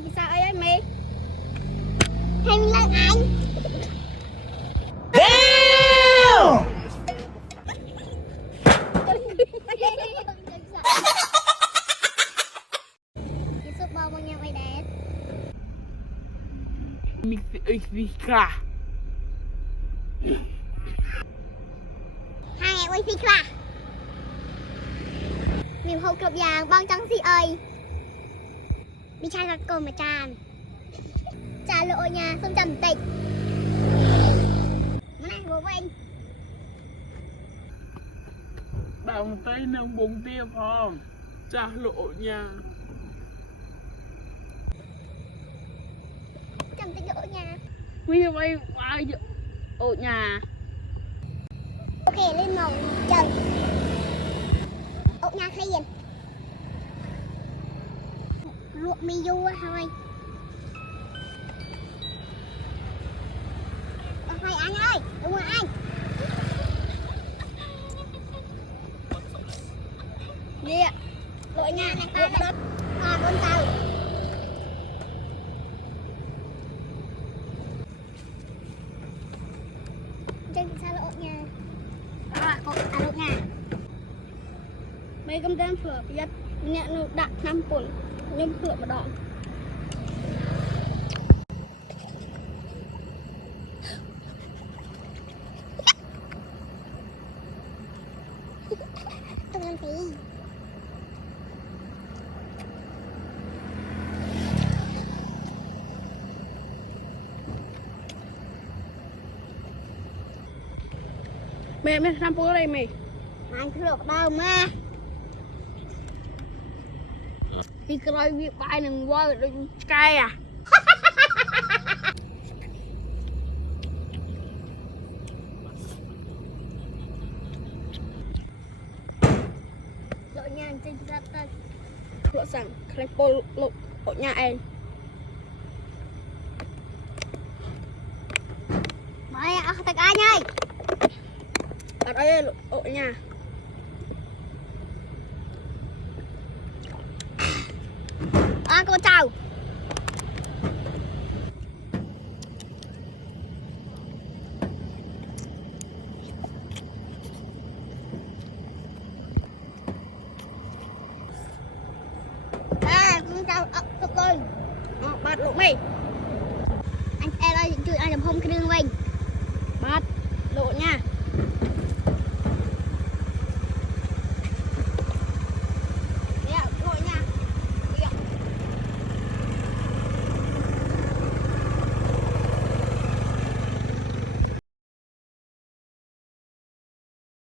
ai bị sao ấy mày hay mình lên anh cái số bao nhiêu mày đẹp ich Vika. hai ngày quay phi cả niềm hậu cập vàng băng trắng gì ơi đi chai gạt cồn mà trà lộ nhà không trầm tịnh mà này của anh Bằng tay nâng bụng tia phòng. Cha lộ nha. trầm tịnh lộ nhà Vì vậy ai ổ nhà. ok lên màu trần ổ nhà khen luộc mì du thôi thôi anh ơi đúng rồi anh đi ạ đội nhà này ta đất con tàu chân sao lộ nhà lộ nhà mấy công tên phở biết nhẹ nó đặt 5 cuốn nhưng phở mà đỏ tung lên tí Mẹ 5 phút đây mày. anh phở đâu mà Thì cái việc bài đừng qua đừng cay à. đội nhà trên ra tay Lộ sẵn khai bố lộ nhà em. mày ăn thật anh ơi Ở đây lộ nhà. cô chào con chào tụi con Bát lộ mày. anh em ơi chửi anh làm hôm cái đường mình Bát lộ nha.